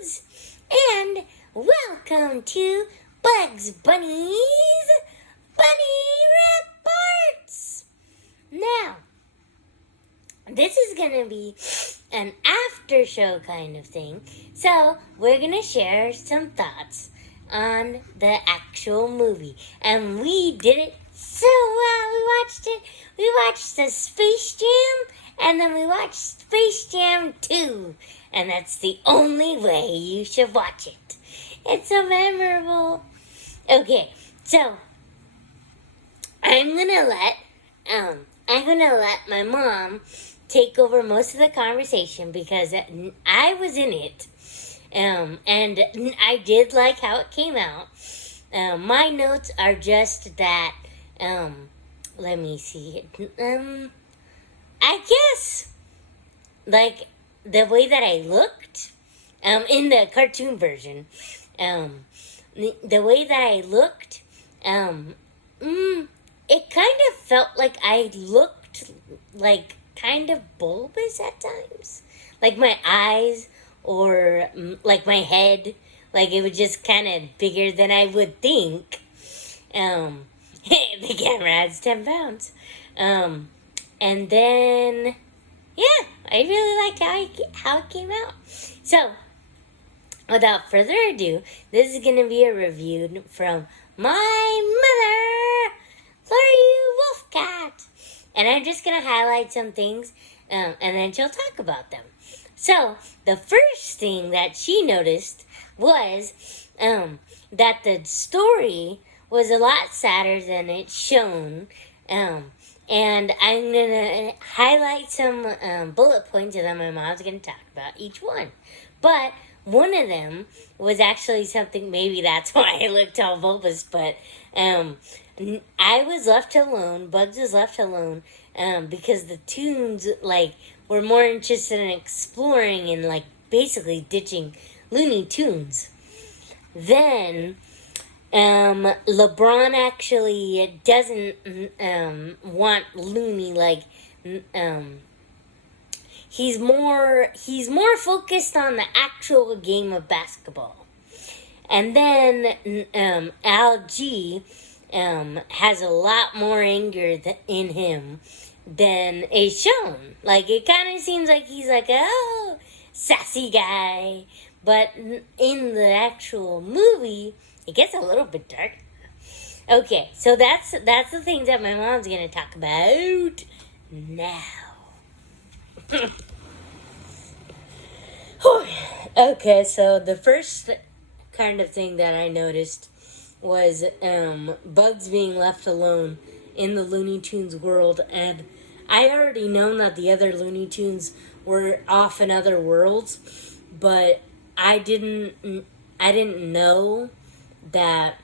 Bugs, and welcome to Bugs Bunny's Bunny Reports. Now, this is going to be an after show kind of thing, so we're going to share some thoughts on the actual movie, and we did it so well. We watched the Space Jam, and then we watched Space Jam 2, and that's the only way you should watch it. It's so memorable. Okay, so I'm gonna let my mom take over most of the conversation because I was in it, and I did like how it came out. My notes are just that. Let me see. I guess like the way that I looked, in the cartoon version, the way that I looked, it kind of felt like I looked like kind of bulbous at times, like my eyes or like my head, like it was just kind of bigger than I would think. The camera adds 10 pounds. And then, yeah, I really liked how it came out. So, without further ado, this is going to be a review from my mother, Lori Wolfcat. And I'm just going to highlight some things, and then she'll talk about them. So, the first thing that she noticed was that the story was a lot sadder than it's shown. And I'm going to highlight some bullet points, and then my mom's going to talk about each one. But one of them was actually something, maybe that's why I looked all bulbous, but I was left alone, Bugs was left alone, because the Toons, like, were more interested in exploring and, like, basically ditching Looney Tunes. Then LeBron actually doesn't want Looney, like, he's more focused on the actual game of basketball. And then Al G has a lot more anger in him than is shown. Like, it kind of seems like he's like, oh, sassy guy. But in the actual movie, it gets a little bit dark. Okay, so that's the things that my mom's going to talk about now. Okay, so the first kind of thing that I noticed was Bugs being left alone in the Looney Tunes world, and I already known that the other Looney Tunes were off in other worlds, but I didn't know that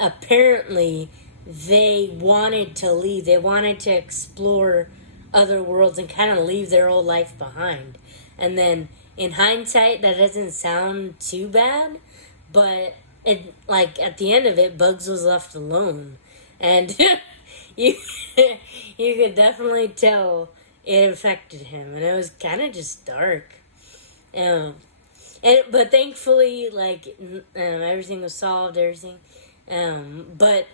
apparently they wanted to leave. They wanted to explore other worlds and kind of leave their old life behind. And then in hindsight, that doesn't sound too bad, but it, like, at the end of it, Bugs was left alone, and you could definitely tell it affected him, and it was kind of just dark. But thankfully, like, everything was solved, but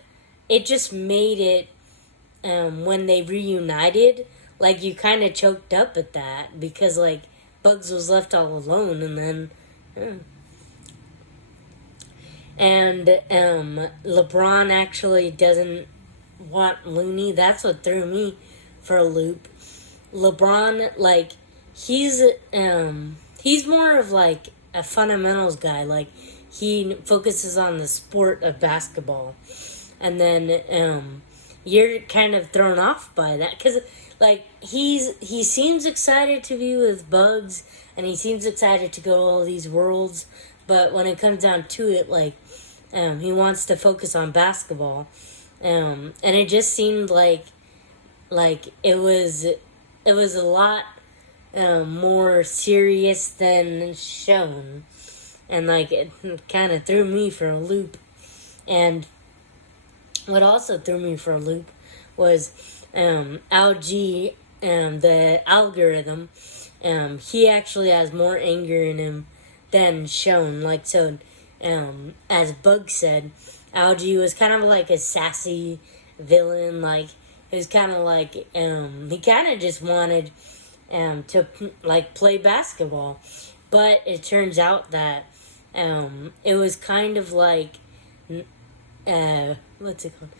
it just made it, when they reunited, like, you kind of choked up at that, because, like, Bugs was left all alone, and then, and, LeBron actually doesn't want Looney. That's what threw me for a loop. LeBron, like, he's more of, like, a fundamentals guy. Like, he focuses on the sport of basketball. And then, you're kind of thrown off by that. Because, like, he seems excited to be with Bugs, and he seems excited to go to all these worlds. But when it comes down to it, like, he wants to focus on basketball. And it just seemed like it was a lot more serious than shown, and like it kind of threw me for a loop. And what also threw me for a loop was algae, the algorithm he actually has more anger in him than shown. Like, so, as Bug said, Algae was kind of like a sassy villain. Like, it was kind of like, he kind of just wanted to, like, play basketball. But it turns out that it was kind of like, what's it called?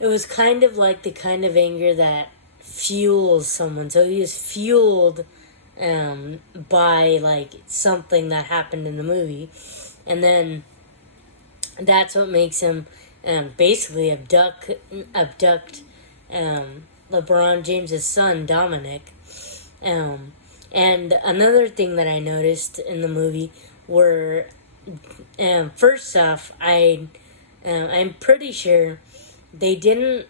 It was kind of like the kind of anger that fuels someone. So he was fueled by like something that happened in the movie, and then that's what makes him basically abduct LeBron James's son Dominic. And another thing that I noticed in the movie were, first off, I'm pretty sure they didn't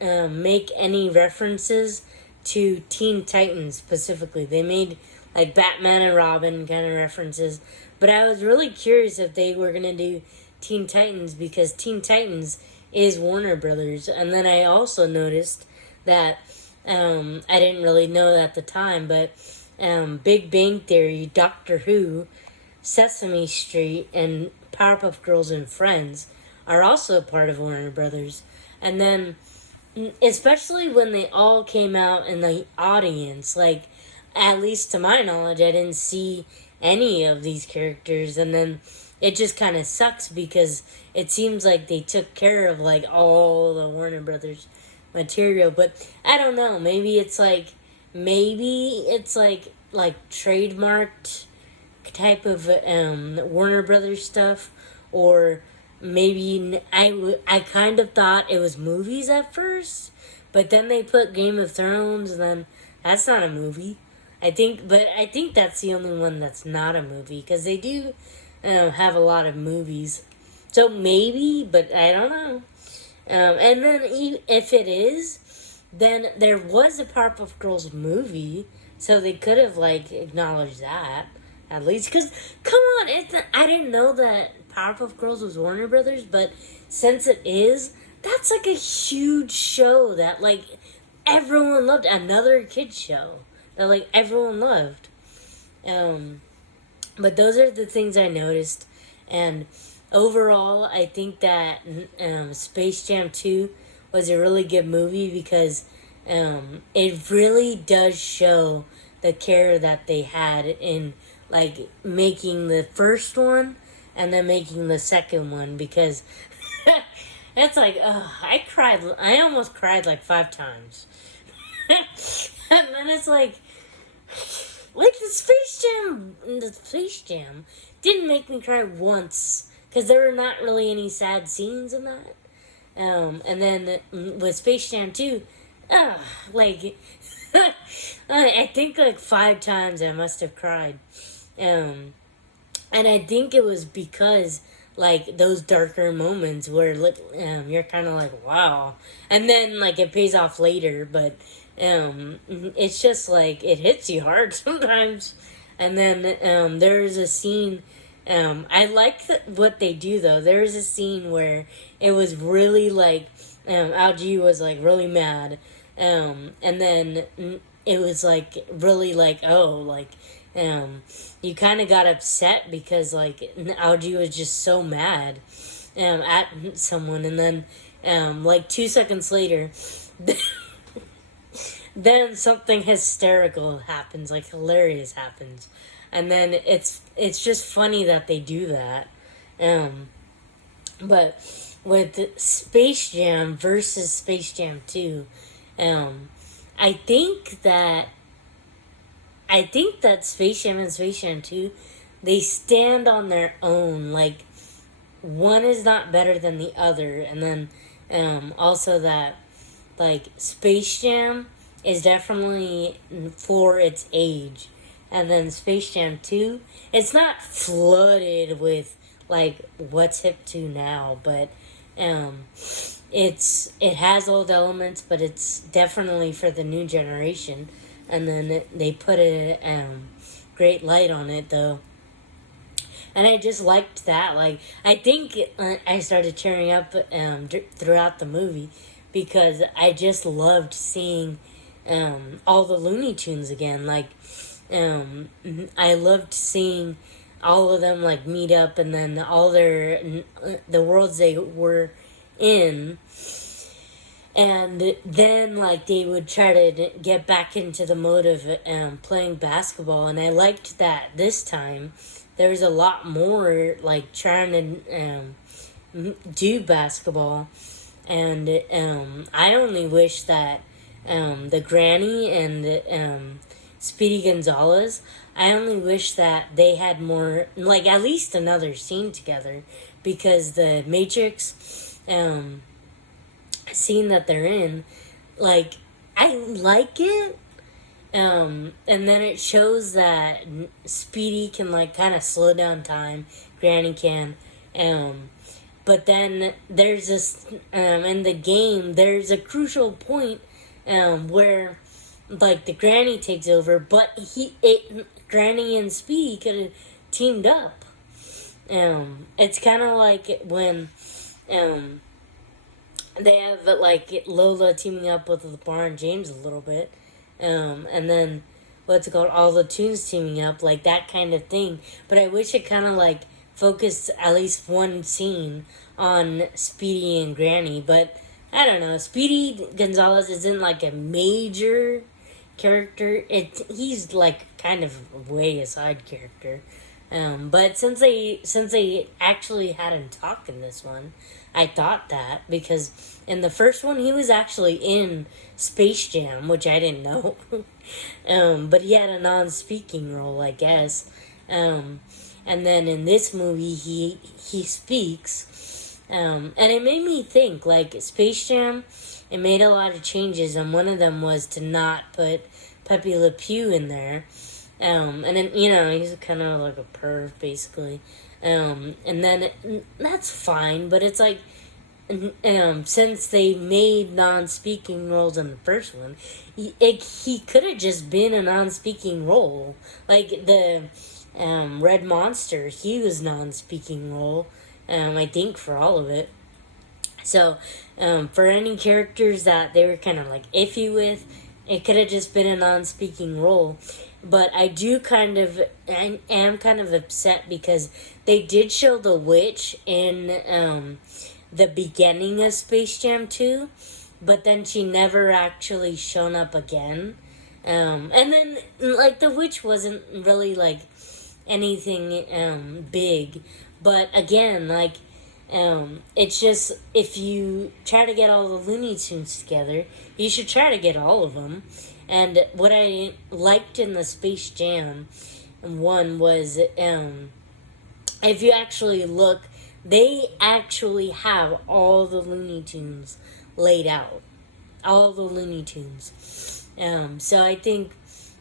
make any references to Teen Titans specifically. They made like Batman and Robin kind of references, but I was really curious if they were gonna do Teen Titans, because Teen Titans is Warner Brothers. And then I also noticed that I didn't really know at the time, but Big Bang Theory, Doctor Who, Sesame Street, and Powerpuff Girls and Friends are also part of Warner Brothers. And then, especially when they all came out in the audience, like, at least to my knowledge, I didn't see any of these characters. And then it just kind of sucks, because it seems like they took care of like all the Warner Brothers material. But I don't know, maybe it's like trademarked type of Warner Brothers stuff, or maybe I kind of thought it was movies at first, but then they put Game of Thrones, and then that's not a movie. I think that's the only one that's not a movie, because they do have a lot of movies. So maybe, but I don't know. And then if it is, then there was a Powerpuff Girls movie, so they could have like acknowledged that at least. Because come on, I didn't know that Powerpuff Girls was Warner Brothers, but since it is, that's like a huge show that like everyone loved. Another kids show that like everyone loved. But those are the things I noticed, and overall, I think that Space Jam 2 was a really good movie, because it really does show the care that they had in like making the first one and then making the second one, because it's like, I almost cried like 5 times. And then it's like the Space Jam didn't make me cry once, because there were not really any sad scenes in that. And then with Space Jam 2, like, I think like 5 times I must have cried. And I think it was because, like, those darker moments where you're kind of like, wow. And then, like, it pays off later, but it's just, like, it hits you hard sometimes. And then there's a scene, I like what they do, though. There's a scene where it was really, like, Algie was, like, really mad. And then it was, like, really, like, you kind of got upset, because like Algie was just so mad at someone, and then like 2 seconds later then something hysterical happens, like hilarious happens, and then it's just funny that they do that. But with Space Jam versus Space Jam 2, I think that Space Jam and Space Jam 2, they stand on their own. Like, one is not better than the other. And then also that, like, Space Jam is definitely for its age. And then Space Jam 2, it's not flooded with, like, what's hip to now. But it has old elements, but it's definitely for the new generation. And then they put a great light on it, though. And I just liked that. Like, I think I started tearing up throughout the movie, because I just loved seeing all the Looney Tunes again. Like, I loved seeing all of them like meet up, and then all the worlds they were in, and then like they would try to get back into the mode of playing basketball. And I liked that this time there was a lot more like trying to do basketball. And I only wish that the granny and Speedy Gonzalez, I only wish that they had more, like at least another scene together, because the Matrix scene that they're in, like, I like it. And then it shows that Speedy can like kind of slow down time, Granny can. But then there's this in the game. There's a crucial point where like the Granny takes over, but Granny and Speedy could have teamed up. It's kind of like when they have like Lola teaming up with LeBron James a little bit, and then what's it called? All the Tunes teaming up, like that kind of thing. But I wish it kind of like focused at least one scene on Speedy and Granny. But I don't know. Speedy Gonzalez isn't like a major character. He's like kind of way a side character. But since they actually had him talk in this one, I thought that, because in the first one he was actually in Space Jam, which I didn't know. But he had a non-speaking role, I guess. And then in this movie he speaks. And it made me think, like, Space Jam, it made a lot of changes, and one of them was to not put Pepe Le Pew in there. And then, he's kind of like a perv, basically. And then that's fine, but it's like, since they made non-speaking roles in the first one, he could have just been a non-speaking role. Like the Red Monster, he was non-speaking role, I think, for all of it. So, for any characters that they were kind of like iffy with, it could have just been a non-speaking role. But I am kind of upset because they did show the witch in the beginning of Space Jam 2, but then she never actually shown up again. And then, like, the witch wasn't really, like, anything big. But again, like, it's just, if you try to get all the Looney Tunes together, you should try to get all of them. And what I liked in the Space Jam 1 was, if you actually look, they actually have all the Looney Tunes laid out. All the Looney Tunes. So I think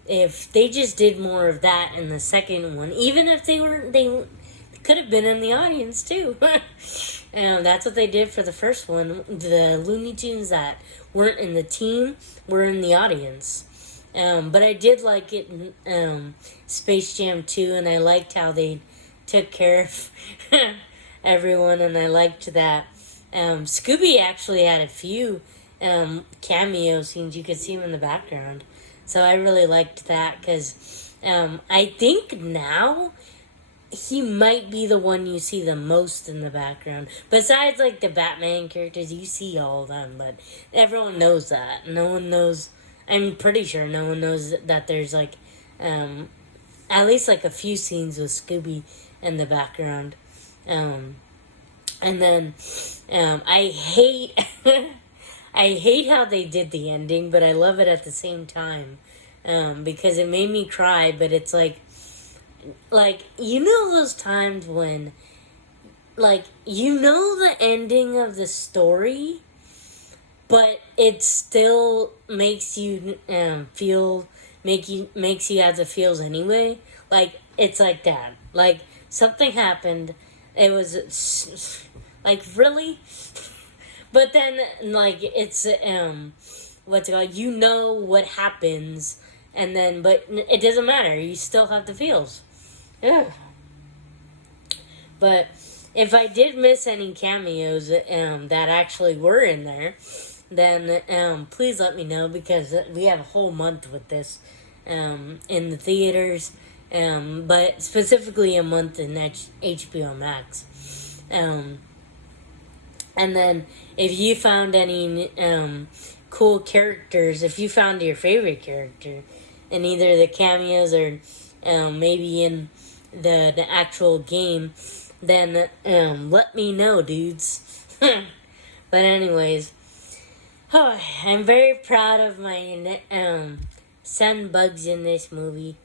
if they just did more of that in the second one, even if they could have been in the audience too. That's what they did for the first one. The Looney Tunes that weren't in the team were in the audience. But I did like it in Space Jam 2, and I liked how they took care of everyone, and I liked that Scooby actually had a few cameo scenes. You could see him in the background. So I really liked that, because I think now he might be the one you see the most in the background. Besides, like, the Batman characters, you see all of them, but everyone knows that. No one knows, I'm pretty sure no one knows that there's, like, at least, like, a few scenes with Scooby in the background. And then, I hate, I hate how they did the ending, but I love it at the same time. Because it made me cry, but it's like, you know those times when, like, you know the ending of the story, but it still makes you makes you have the feels anyway? Like, it's like that. Like, something happened, it was, like, really? But then, like, it's, what's it called? You know what happens, and then, but it doesn't matter. You still have the feels. Yeah. But if I did miss any cameos that actually were in there, then please let me know, because we have a whole month with this in the theaters, but specifically a month in HBOmax. And then if you found any cool characters, if you found your favorite character in either the cameos or maybe in the actual game, then let me know, dudes. But anyways, I'm very proud of my son Bugs in this movie,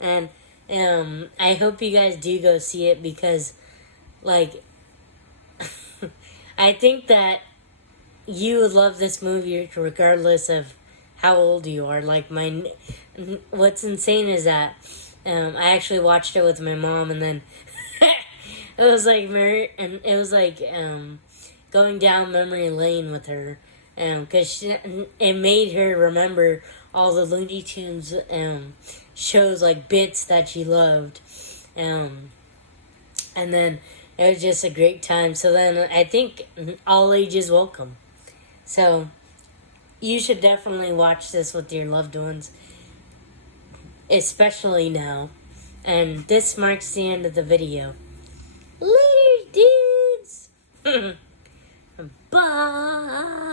and I hope you guys do go see it because, like, I think that you would love this movie regardless of how old you are. Like, what's insane is that I actually watched it with my mom, and then it was like going down memory lane with her, because it made her remember all the Looney Tunes shows, like bits that she loved, and then it was just a great time. So then I think all ages welcome. So you should definitely watch this with your loved ones, especially now. And this marks the end of the video. Later, dudes! Bye!